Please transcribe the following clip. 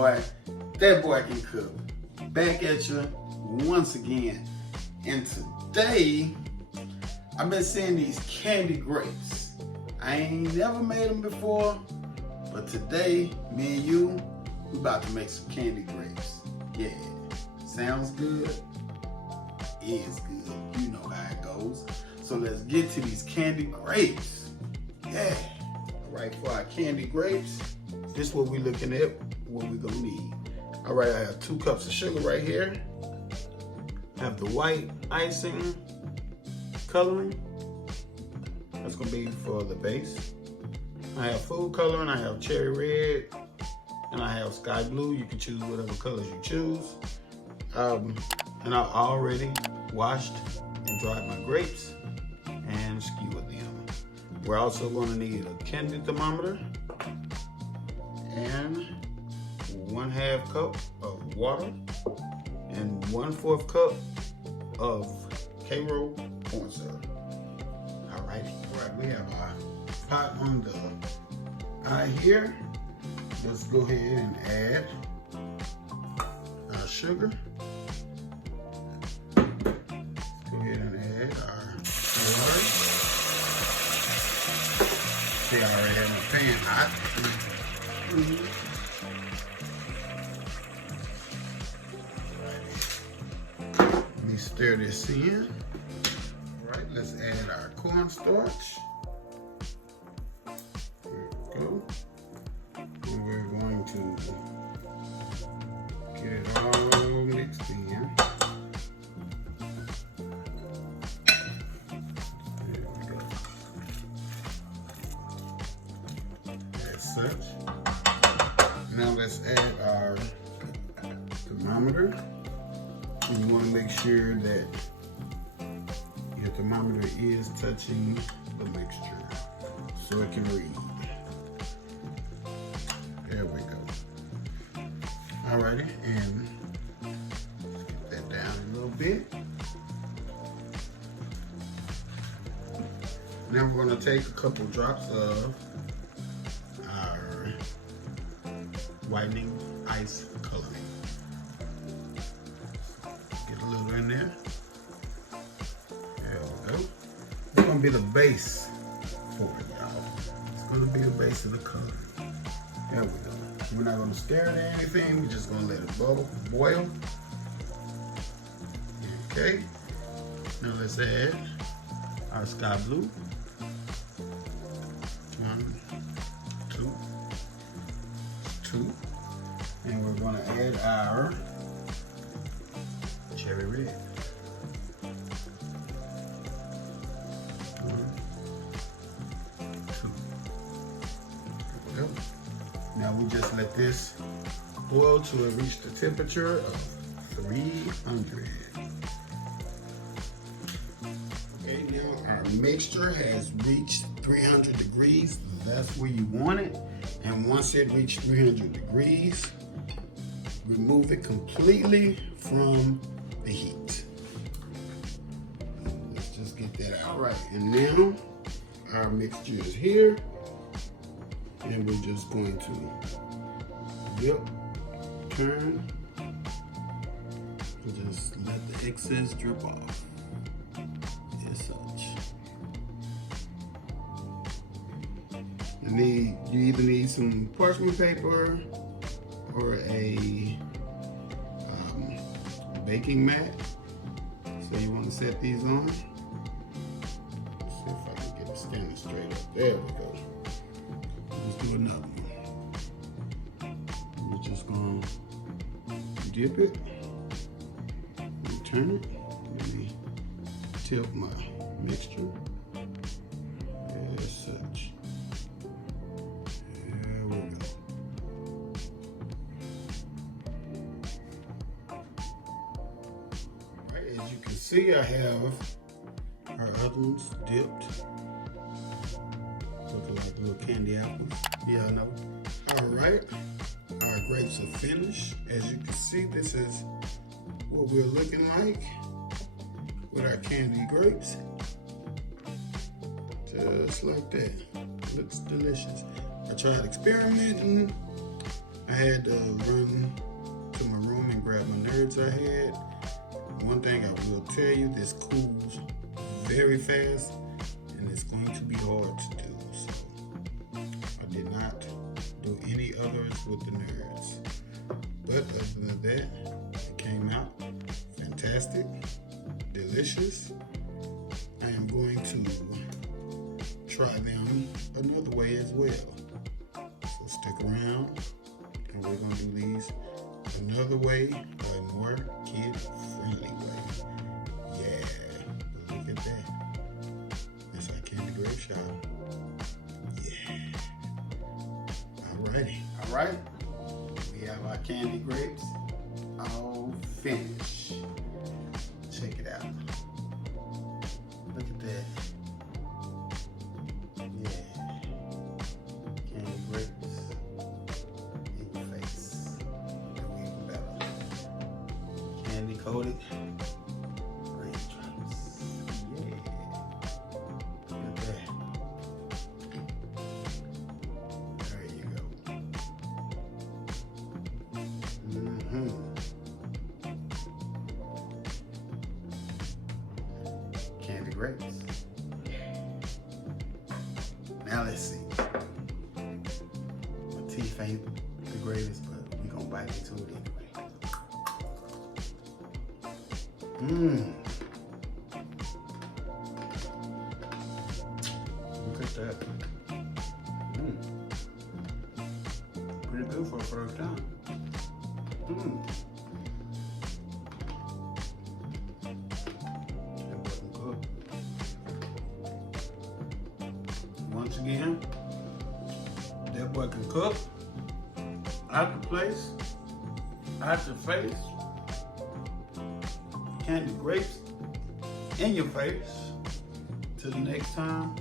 boy, that boy can cook. Back at you once again. And today, I've been seeing these candy grapes. I ain't never made them before, but today, me and you, we about to make some candy grapes. Yeah, sounds good? Is good. You know how it goes. So let's get to these candy grapes. Yeah. All right, for our candy grapes, this is what we're looking at, what we're gonna need. All right, I have 2 cups of sugar right here. I have the white icing coloring. That's gonna be for the base. I have food coloring, I have cherry red, and I have sky blue. You can choose whatever colors you choose. And I already washed and dried my grapes and skewered them. We're also gonna need a candy thermometer and 1/2 cup of water and 1/4 cup of K-roll corn syrup. Alrighty. Alright, we have our pot on the eye here. Let's go ahead and add our sugar. Let's go ahead and add our water. See, I already have my pan hot. Let me stir this in. All right, let's add our cornstarch. There we go. And we're going to get it all mixed in. There we go. As such. Now let's add our thermometer. You want to make sure that your thermometer is touching the mixture so it can read. There we go. Alrighty, and get that down a little bit. Now we're going to take a couple drops of our whitening ice coloring. Get a little in there. There we go. It's gonna be the base for it, y'all. It's gonna be the base of the coloring. There we go. We're not gonna stir it or anything. We're just gonna let it boil. Okay. Now let's add our sky blue. 1, 2, 2. And we're gonna add our cherry red. 1, 2. There we go. Now we just let this boil till it reach the temperature of 300. Okay, now our mixture has reached 300 degrees. That's where you want it. And once it reaches 300 degrees, remove it completely from the heat. Let's just get that out. All right, and now our mixture is here. And we're just going to whip, turn, and just let the excess drip off. As such. You either need some parchment paper or a baking mat. So you want to set these on. Let's see if I can get it standing straight up. There we go. Let's do another one. We're just going to dip it and turn it. Let me tilt my mixture as such. There we go. Right, as you can see, I have our other ones dipped. Looking like little candy apples. Yeah, I know. All right, our grapes are finished. As you can see, this is what we're looking like with our candy grapes. Just like that. Looks delicious. I tried experimenting I had to run to my room and grab my nerds I had. One thing I will tell you, this cools very fast and it's going to be hard to do. So I did not do any others with the nerds. But other than that, it came out fantastic, delicious. I am going to try them another way as well. So stick around and we're going to do these another way, a more kid-friendly way. Yeah, but look at that. That's our candy grape shop. Yeah. Alrighty. All right. We have our candy grapes all finished. Check it out. Look at that. Yeah. Candy grapes in your face. Even better. Candy coated raindrops. Yeah. Look at that. There you go. Candy grapes. Now let's see. My teeth ain't the greatest, but we gonna bite into it anyway. Look at that. Pretty good for the first time. That wasn't good. Once again, that boy can cook. Out the place, out your face. Candy grapes in your face. Till the next time.